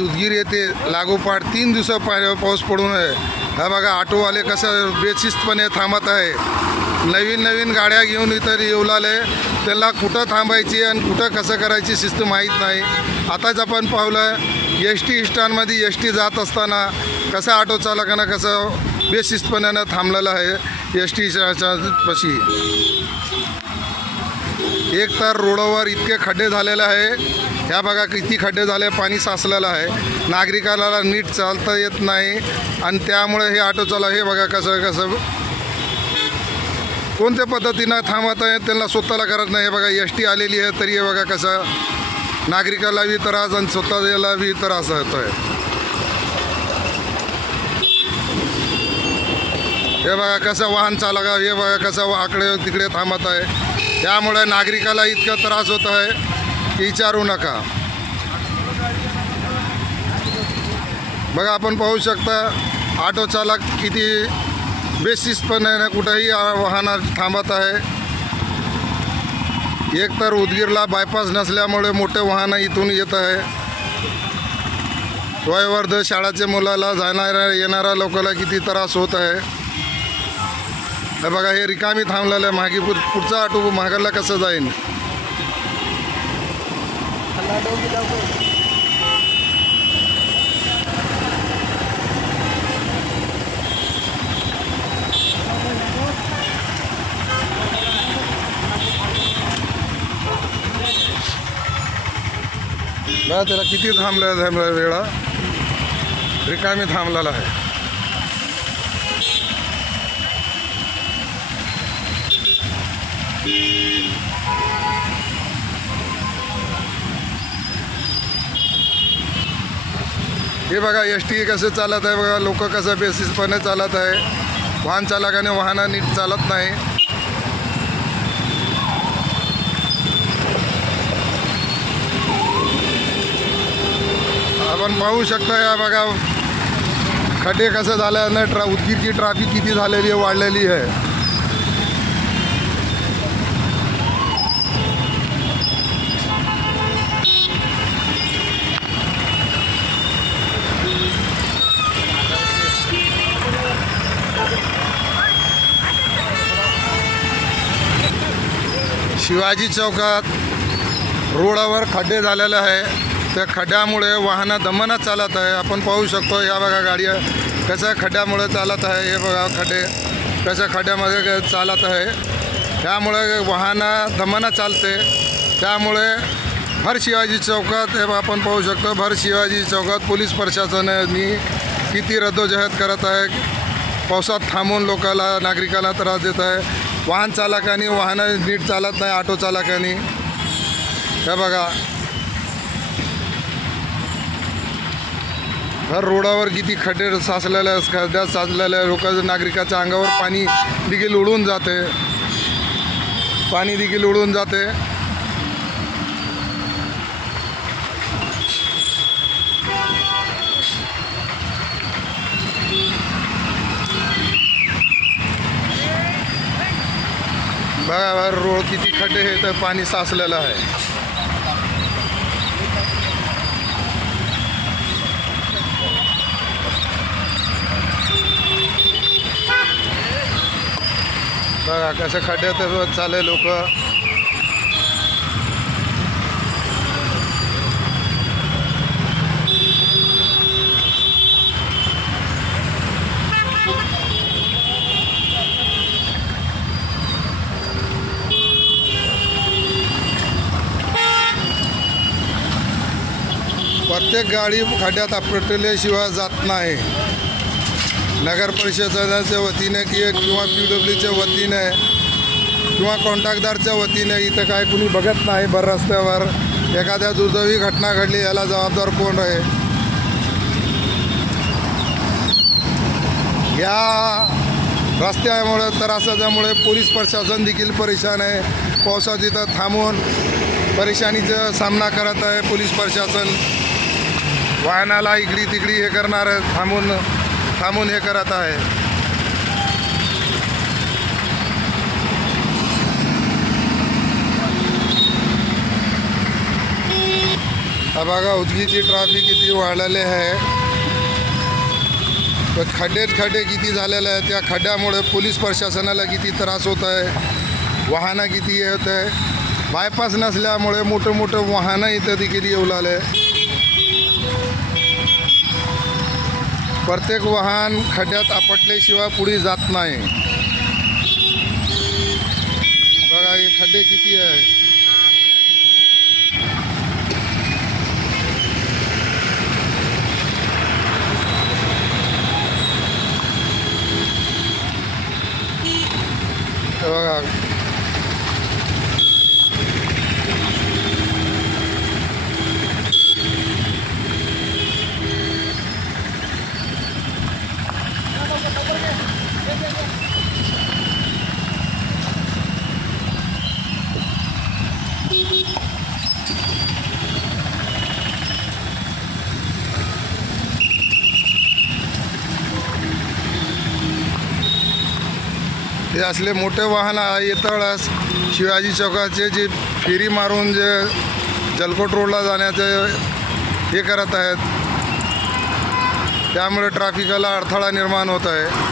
उदगीर येथे लागोपाठ 3 दिवस पाऊस पडून आहे. हा बघा ऑटोवाले कसं बेशिस्तपणे थांबत आहे. नवीन गाड्या घेऊन इतर येऊ लागले. त्यांना कुठं थांबायची आणि कुठं कसं करायची शिस्त माहीत नाही. आताच आपण पाहिलं एस टी स्टँडमध्ये एस टी जात असताना कसं ऑटो चालकांना कसं बेशिस्तपणानं थांबलेलं आहे एस टीच्या पाशी. एक तर रोडवर इतके खड्डे झालेले आहे. ह्या बघा किती खड्डे झाले, पाणी साचलेलं आहे. नागरिकाला नीट चालता येत नाही आणि त्यामुळे हे ऑटो चालक हे बघा कसं कोणत्या पद्धतीनं थांबत आहे त्यांना स्वतःला करत नाही. हे बघा एस टी आलेली आहे तरी हे बघा कसं नागरिकाला बी त्रास आणि स्वतःला बी त्रास होतो आहे. हे बघा कसं वाहन चालक हे बघा कसं आकडे तिकडे थांबत आहे. त्यामुळे नागरिकाला इतका त्रास होत आहे की विचारू नका. बघा आपण पाहू शकता ऑटो चालक किती बेशिस्तपणे कुठंही वाहनात थांबत आहे. एक तर उदगीरला बायपास नसल्यामुळे मोठे वाहनं इथून येत आहे. वयोवृद्ध शाळेच्या मुलाला जाणाऱ्या येणाऱ्या लोकांना किती त्रास होत आहे. हे बघा हे रिकामी थांबलेलं आहे. मागे पुढचा ऑटो मागायला कसं जाईन. बघा त्याला किती थांबलं वेळा रिकामी थांबलेला आहे. हे बघा एस टी कसं चालत आहे. बघा लोक कसं बेशिस्तपणे चालत आहे. वाहन चालकाने वाहनं नीट चालत नाही. आपण पाहू शकता या बघा खड्डे कसं झालं नाही. उदगीरची ट्रॅफिक किती झालेली आहे, वाढलेली आहे. शिवाजी चौकात रोडावर खड्डे झालेले आहे. त्या खड्ड्यामुळे वाहनं दमानं चालत आहे. आपण पाहू शकतो या बघा गाड्या कसं खड्ड्यामुळे चालत आहे. हे बघा खड्डे कसं खड्ड्यामध्ये चालत आहे. त्यामुळे वाहनं दमानं चालते. त्यामुळे भर शिवाजी चौकात हे आपण पाहू शकतो भर शिवाजी चौकात पोलीस प्रशासनाने किती रद्दोजहद करत आहे. पावसात थांबून लोकांना नागरिकांना त्रास देत आहे. वाहन चालकांनी वाहनं नीट चालत नाही. ऑटो चालकांनी हे बघा हर रोडावर किती खड्डे साचलेले आहेत. खड्ड्यात साचलेल्या लोकांच्या नागरिकाच्या अंगावर पाणी देखील उडून जाते. बघा रोड किती खड्डे हे तर पाणी साचलेलं आहे. बघा कसं खड्ड्यात चालले लोक. प्रत्येक गाडी खड्ड्यात आपटल्याशिवाय जात नाही. नगर परिषदेच्या वतीने किंवा PWच्या वतीने किंवा कॉन्ट्रॅक्टदारच्या वतीने इथं काय कुणी बघत नाही. भर रस्त्यावर एखाद्या दुर्दैवी घटना घडली याला जबाबदार कोण आहे. या रस्त्यामुळे त्रासाच्यामुळे पोलीस प्रशासन देखील परेशान आहे. पावसात इथं थांबून परेशानीचा सामना करत आहे. पोलीस प्रशासन वाहनाला इकडी तिकडी हे करणार थांबून हे करत आहे. हा बघा उदगीची ट्रॅफिक किती वाढलेली आहे. तर खड्डे किती झालेले आहे. त्या खड्ड्यामुळे पोलीस प्रशासनाला किती त्रास होत आहे, वाहनं किती येत आहे. बायपास नसल्यामुळे मोठं वाहनं इथं देखील येऊ लागले. प्रत्येक वाहन खड्ड्यात आपटल्याशिवाय पुढे जात नाही. बघा हे खड्डे किती आहे. बघा हे असले मोठे वाहन येताच शिवाजी चौकाचे जे फेरी मारून जे जलकोट रोडला जाण्याचे हे करत आहेत, त्यामुळे ट्रॅफिकला अडथळा निर्माण होत आहे.